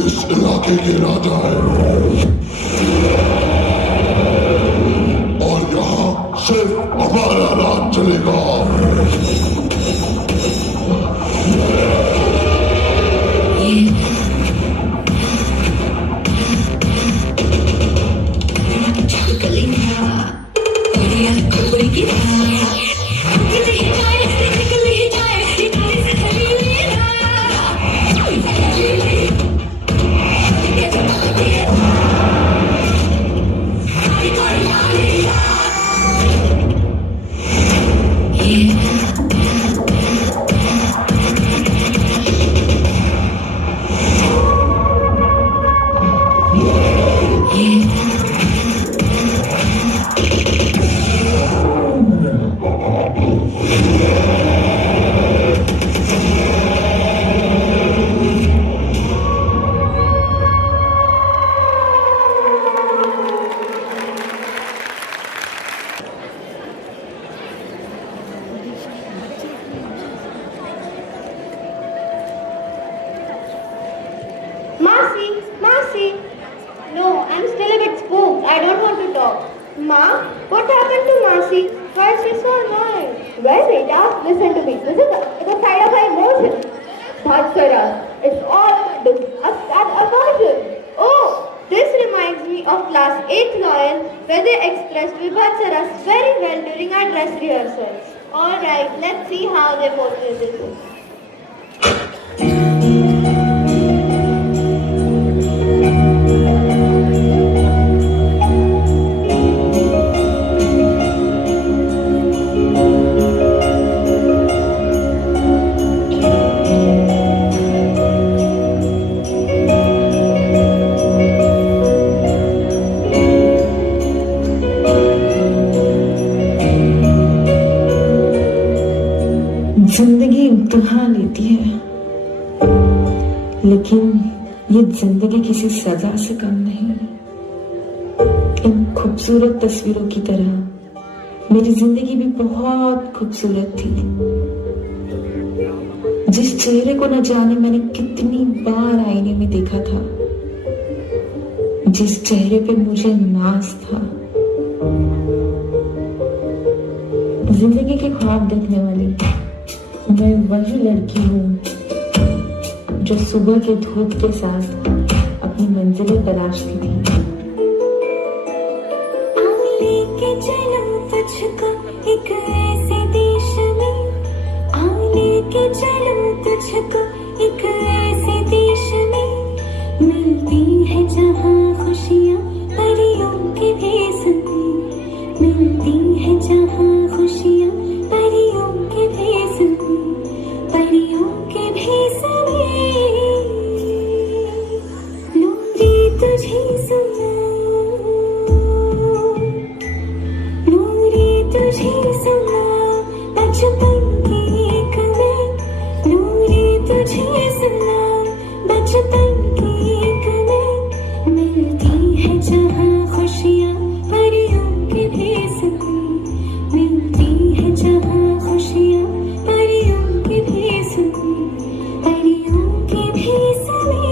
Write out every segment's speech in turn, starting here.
इस इलाके के राजा है और यहाँ सिर्फ हमारा राज चलेगा। जिंदगी इम्तिहान लेती है, लेकिन ये जिंदगी किसी सजा से कम नहीं। इन खूबसूरत तस्वीरों की तरह मेरी जिंदगी भी बहुत खूबसूरत थी। जिस चेहरे को न जाने मैंने कितनी बार आईने में देखा था, जिस चेहरे पे मुझे नाज था, जिंदगी के ख्वाब देखने वाली मैं वही लड़की हूँ जो सुबह के धूप के साथ अपनी मंजिलें तलाशती थी। लेके चलो तुझको एक ऐसे देश में, लेके चलो तुझको एक ऐसे देश में, मिलती है जहाँ खुशियाँ परियों के भेष में, मिलती है जहाँ खुशियाँ परियों के भेष में, परियों के भेष में लूंगी तुझे सुना, लूंगी तुझे सुना बचपन की एक मैं, लूंगी तुझे सुना बचपन की एक मैं, मिलती है जहाँ खुशियाँ परियों के भेष में, मिलती है जहाँ खुशियाँ परियों के भेष में, परियों के भेष में।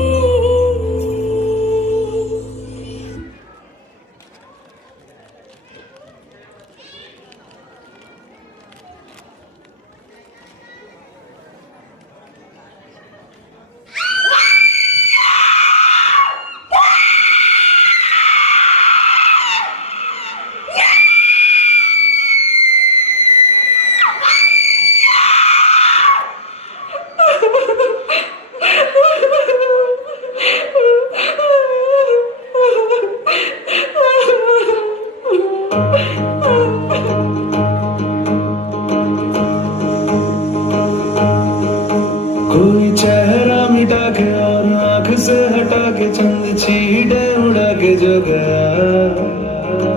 कोई चेहरा मिटा के और आंख से हटा के चंद छींटे उड़ा के जो गया,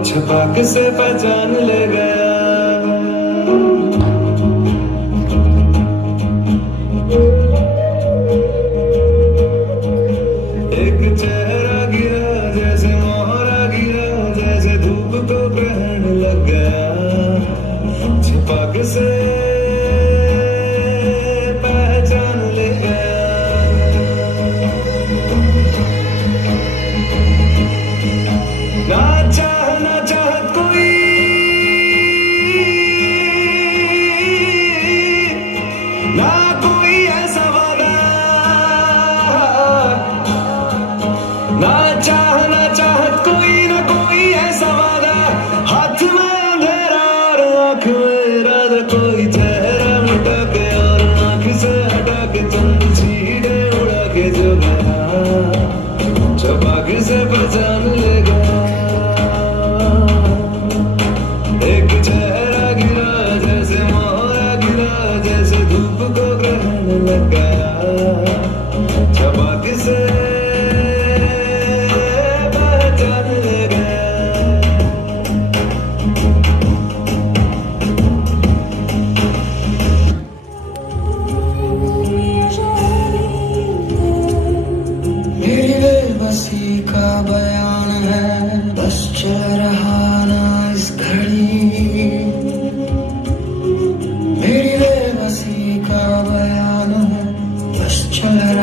छपाक से पहचान ले गया। एक चेहरा गिरा जैसे मोहरा गिरा, जैसे धूप को ग्रहण लग गया, छपाक से पहचान ले गया।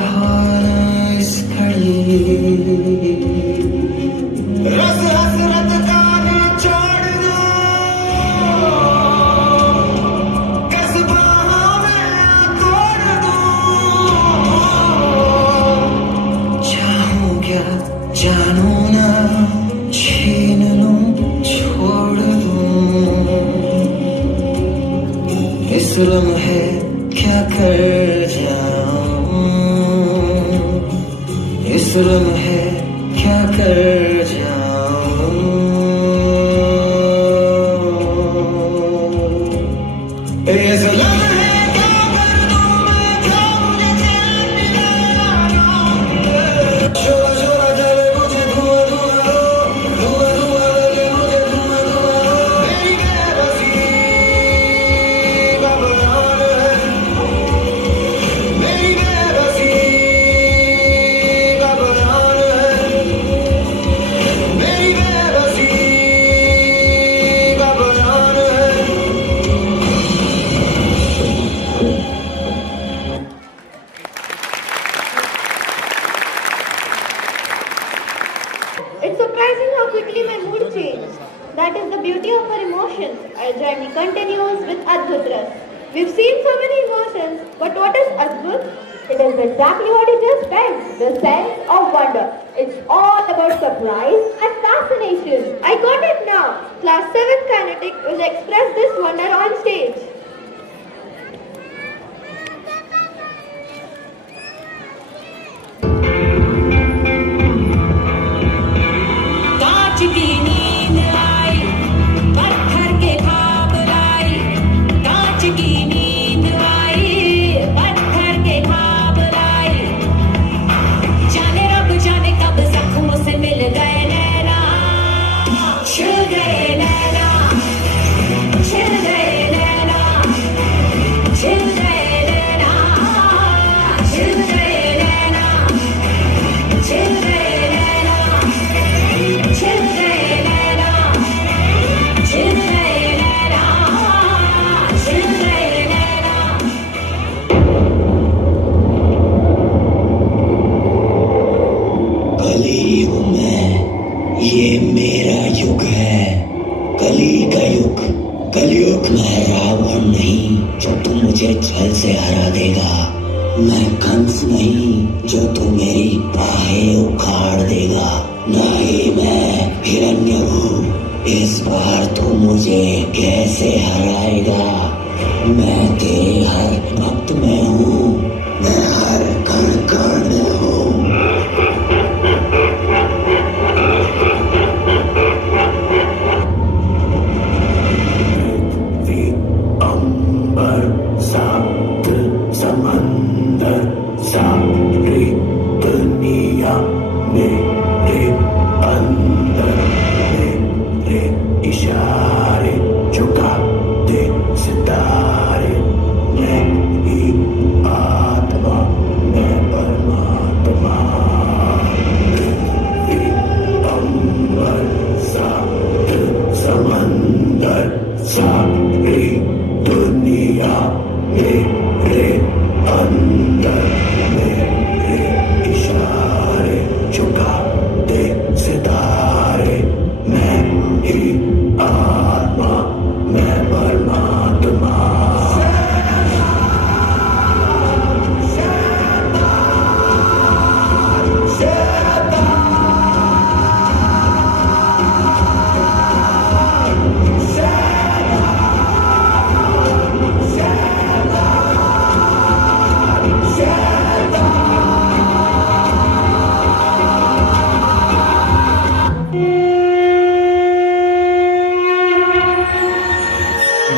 सुहाना इस घड़ी रस हसरत जाने छोड़ दो कस्बा में तोड़ दो चाहूं क्या जानू ना छीन लूं छोड़ दूं इस लम्हे क्या कर जाऊं इस लम्हे क्या कर जाऊं इस लम्हे क्या कर दूं मैं जो मुझे चैन मिला शोरा शोरा जले मुझे धुआं धुआं धुआं धुआं लगे मुझे धुआं धुआं मेरी बेबसी का बयान है मेरी बेबसी का बयान है मेरी बेबसी का बयान है It's surprising how quickly my mood changed. That is the beauty of our emotions. Our journey continues with Adbhut Ras. We've seen so many emotions, but what is Adbhut? It is exactly what you just felt, the sense of wonder. It's all about surprise and fascination. I got it now. Class 7 Kinetic will express this wonder on stage. कांच की नींद आई पत्थर के ख्वाब लाई कांच की नींद आई पत्थर के ख्वाब लाई जाने रब जाने कब जख्मों से मिल गए नैना छिल गए नैना छिल गए नैना छिल गए नैना छिल गए नैना छिल गए नैना छिल गए नैना छिल गए नैना छिल गए नैना कली हूँ मैं ये मेरा युग है कली का युग कलयुग मैं रावण नहीं जो तू मुझे छल से हरा देगा मैं कंस नहीं जो तू मेरी बाहें उखाड़ देगा नहीं मैं हिरण्यगर्भ इस बार तू मुझे कैसे हराएगा मैं तेरे हर भक्त में हूँ मैं हर कण कण में हूँ अंबर सात समंदर सारी दुनिया मेरे अंदर मेरे इशारे झुका दे सितारे मैं ही आत्मा मैं परमात्मा पृथ्वी अंबर सात समंदर सारी दुनिया मेरे अंदर मेरे इशारे झुका दे सितारे मैं ही आत्मा मैं परमात्मा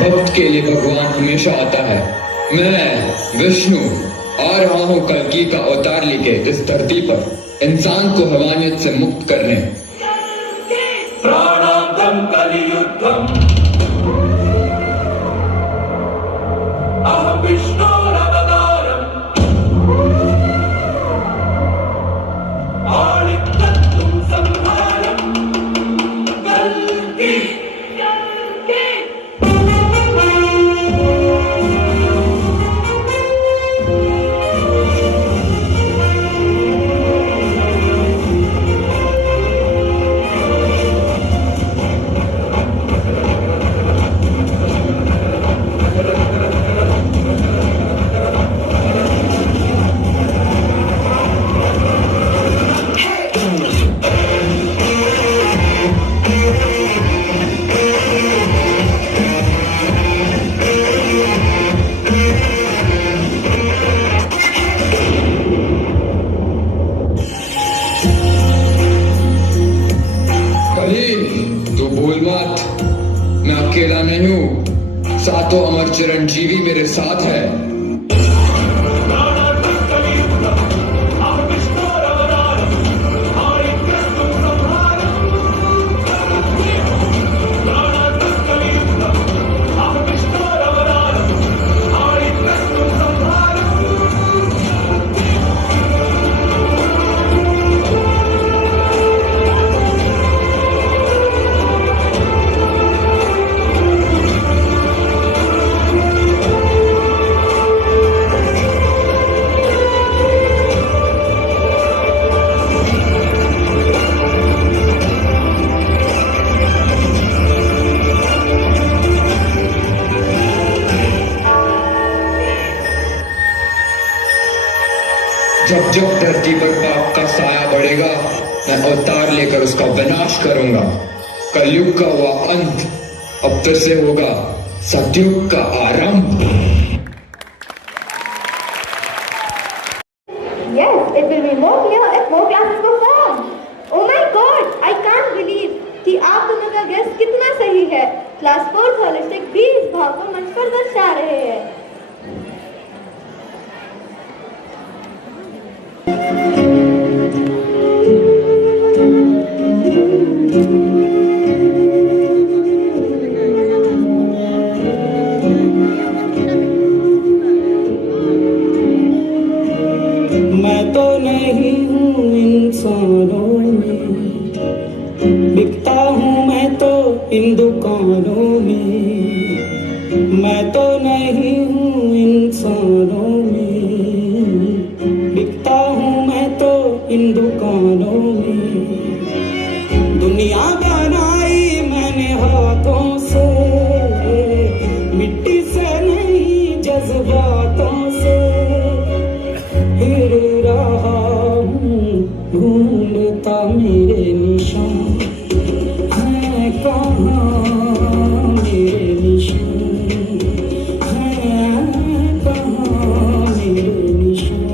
भक्त के लिए भगवान हमेशा आता है मैं विष्णु आ रहा हूँ कल्कि का अवतार लेके इस धरती पर इंसान को हैवानियत से मुक्त करने प्राणांतम कलियुद्धम अहं विष्णोरवतारम् आलिप्तुं संहारम् कल्कि तो अमर चिरंजीवी मेरे साथ है। जब जब धरती पर पाप का साया बढ़ेगा, मैं अवतार लेकर उसका विनाश करूंगा। कलयुग का वह अंत अब फिर से होगा सतयुग का आरंभ। Yes, it will be more clear if more classes were formed. Oh my God, I can't believe कि आप दोनों का गेस कितना सही है। क्लास 4 होलिस्टिक 20 भाव को मंच पर दर्शा रहे हैं। मैं तो नहीं हूँ इंसानों में, बिकता हूँ मैं तो इन दुकानों में। मैं तो नहीं हूँ इंसानों में, बिकता हूँ मैं तो इन दुकानों में। दुनिया बनाई मैंने हाथों से, मिट्टी से नहीं जज्बातों से। फिर रहा हूँ ढूंढता मेरे निशान हैं कहाँ, मेरे निशान हैं कहाँ, मेरे निशान।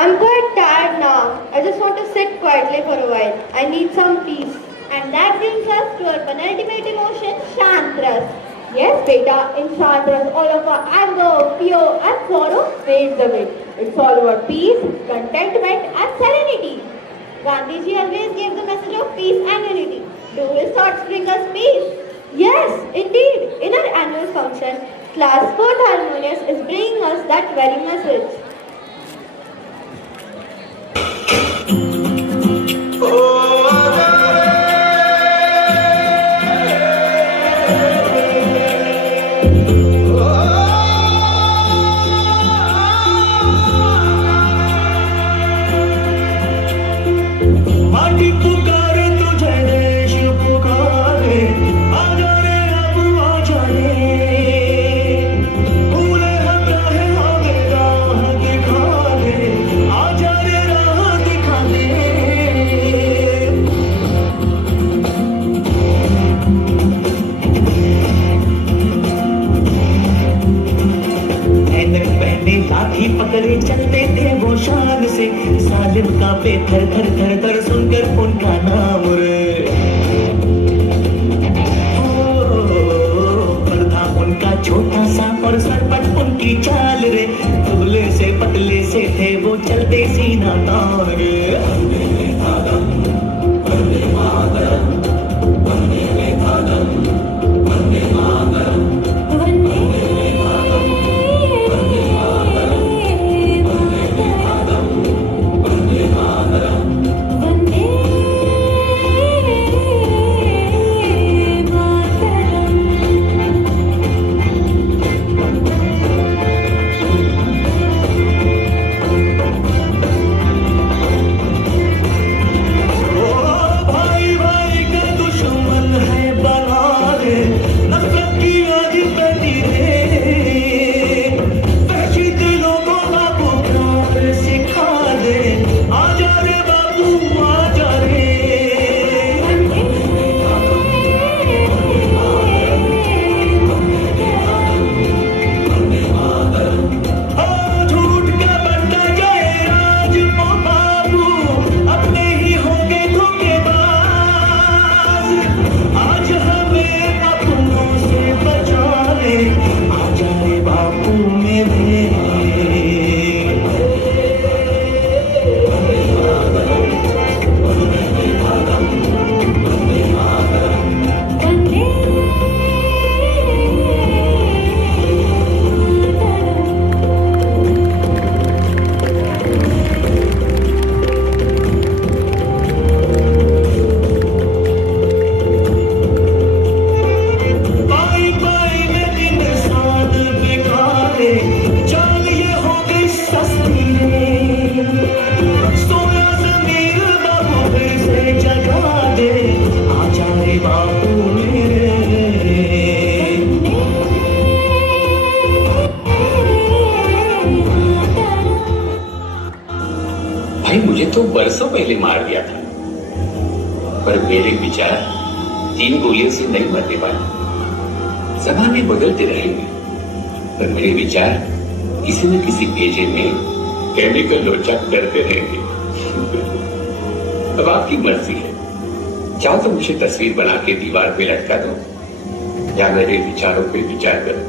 I'm quite tired now. I just want to sit quietly for a while. I need some peace. And that brings us to our penultimate emotion, Shantras. Yes, beta, in Shantras, all of our anger, fear and sorrow fades away. It's all about peace, contentment and serenity. Gandhiji always gave the message of peace and unity. Do his thoughts bring us peace? Yes, indeed. In our annual function, Class 4th Harmonious is bringing us that very message. थर थर थर थर सुनकर उनका नाम रे। पर था उनका छोटा सा और सरपट उनकी चाल रे, दुबले से पतले से थे वो चलते सीना तान रे। भाई मुझे तो बरसों पहले मार दिया था, पर मेरे विचार 3 गोलियों से नहीं मरने वाले। जमाने बदलते रहेंगे, पर मेरे विचार किसी न किसी पेजे में केमिकल लोचा करते रहेंगे। अब आपकी मर्जी है, चाहो तो मुझे तस्वीर बना के दीवार पे लटका दो, या मेरे विचारों पे विचार करो।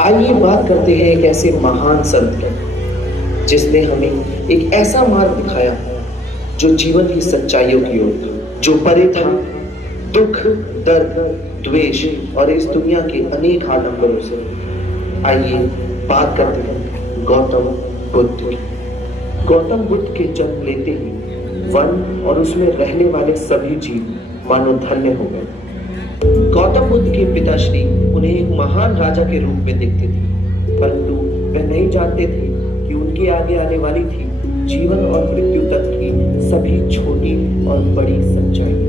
आइए बात करते हैं एक ऐसे महान संत की जिसने हमें एक ऐसा मार्ग दिखाया जो जीवन की सच्चाइयों की ओर, जो परे था दुख, दर्द, द्वेष और इस दुनिया के अनेक आडंबरों से। आइए बात करते हैं गौतम बुद्ध की। गौतम बुद्ध के जन्म लेते ही वन और उसमें रहने वाले सभी जीव मानो धन्य हो गए। गौतम बुद्ध के पिताश्री उन्हें एक महान राजा के रूप में देखते थे, परंतु वे नहीं जानते थे कि उनके आगे आने वाली थी जीवन और मृत्यु तक की सभी छोटी और बड़ी सच्चाई।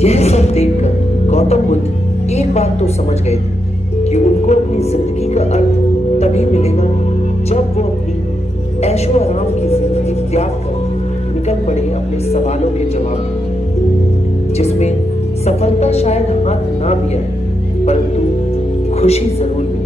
यह सब देखकर गौतम बुद्ध एक बात तो समझ गए थे कि उनको अपनी जिंदगी का अर्थ तभी मिलेगा जब वो अपनी ऐशो आराम की जिंदगी त्याग कर पड़े अपने सवालों के जवाब में, जिसमें सफलता शायद हाथ ना भी आए परंतु खुशी जरूर मिले।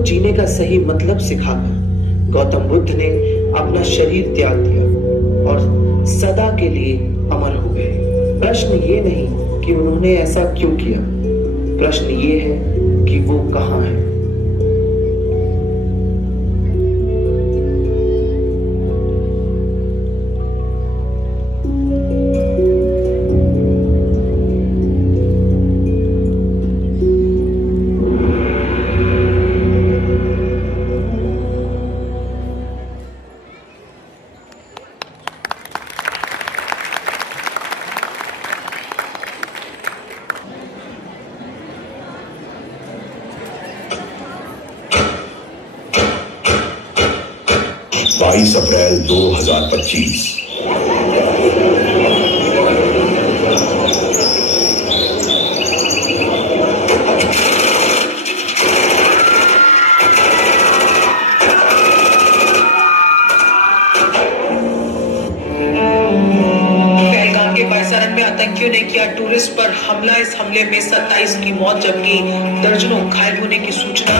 जीने का सही मतलब सिखाकर गौतम बुद्ध ने अपना शरीर त्याग दिया और सदा के लिए अमर हो गए। प्रश्न ये नहीं कि उन्होंने ऐसा क्यों किया, प्रश्न ये है कि वो कहाँ है। अप्रैल 2025। पहलगाम के बायसारन में आतंकियों ने किया टूरिस्ट पर हमला। इस हमले में 27 की मौत जबकि दर्जनों घायल होने की सूचना।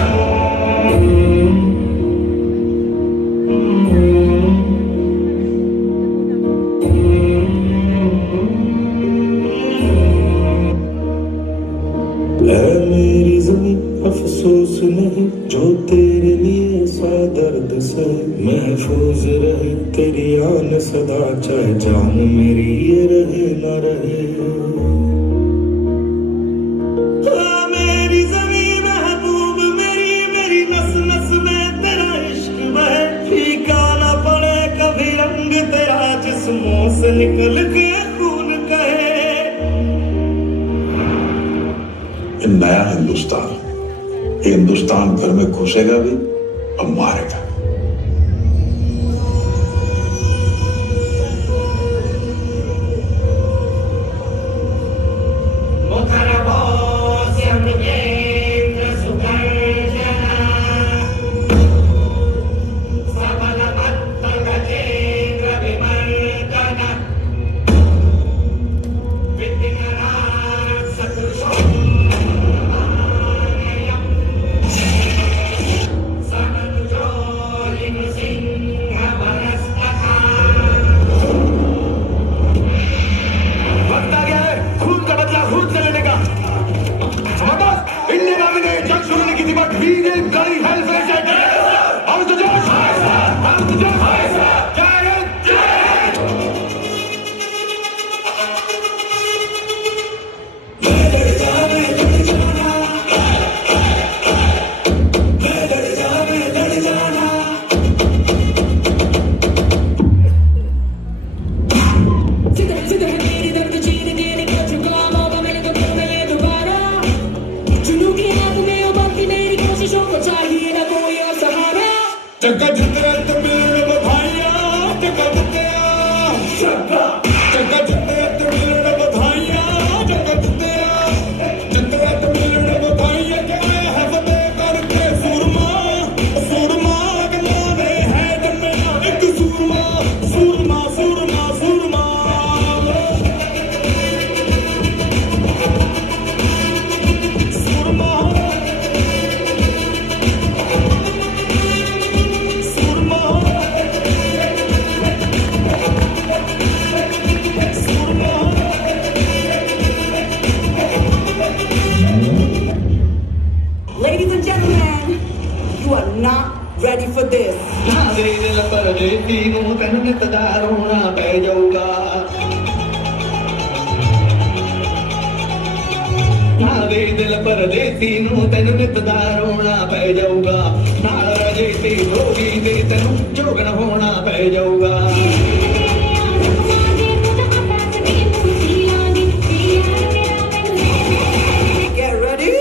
मेरी ज़मीं अफसोस नहीं जो तेरे लिए सा दर्द से महफूज रहे तेरी आन सदा, चाहे जान मेरी ये रहे न रहे। मेरी ज़मीं महबूब मेरी, मेरी नस नस में तेरा इश्क बहे, फीका ना पड़े कभी रंग तेरा जिस्मों से निकल के खून कहे। नया हिंदुस्तान, ये हिंदुस्तान फिर में घुसेगा भी और मारेगा। ਦਾ ਰੋਣਾ ਪੈ ਜਾਊਗਾ ਨਾ ਵੇ ਦਿਲ ਪਰਦੇਸੀ ਨੂੰ ਤੈਨੂੰ ਨਿਤ ਦਾ ਰੋਣਾ ਪੈ ਜਾਊਗਾ ਨਾਲ ਰਜੇ ਤੇ ਰੋਗੀ ਦੇ ਤੈਨੂੰ ਜੋਗਣ ਹੋਣਾ ਪੈ ਜਾਊਗਾ Get ready.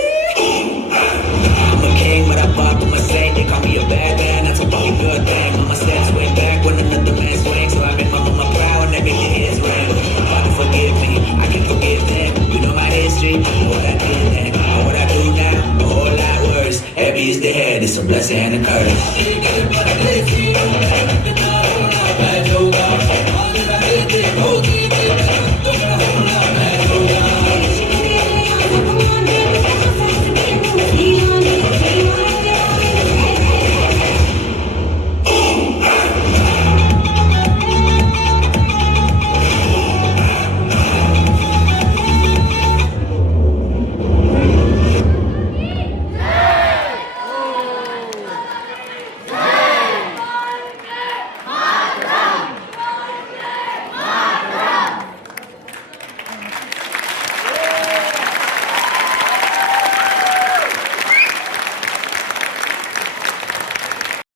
I'm a king, but I fuck with my saint. They call me a bad man, that's a fucking good thing. Mama said swing back when another man swings, so I make my mama proud and every day is ring. Father forgive me, I can forgive them. You know my history, what I did then, and what I do now, a whole lot worse. Heavy is the head, it's a blessing and a curse.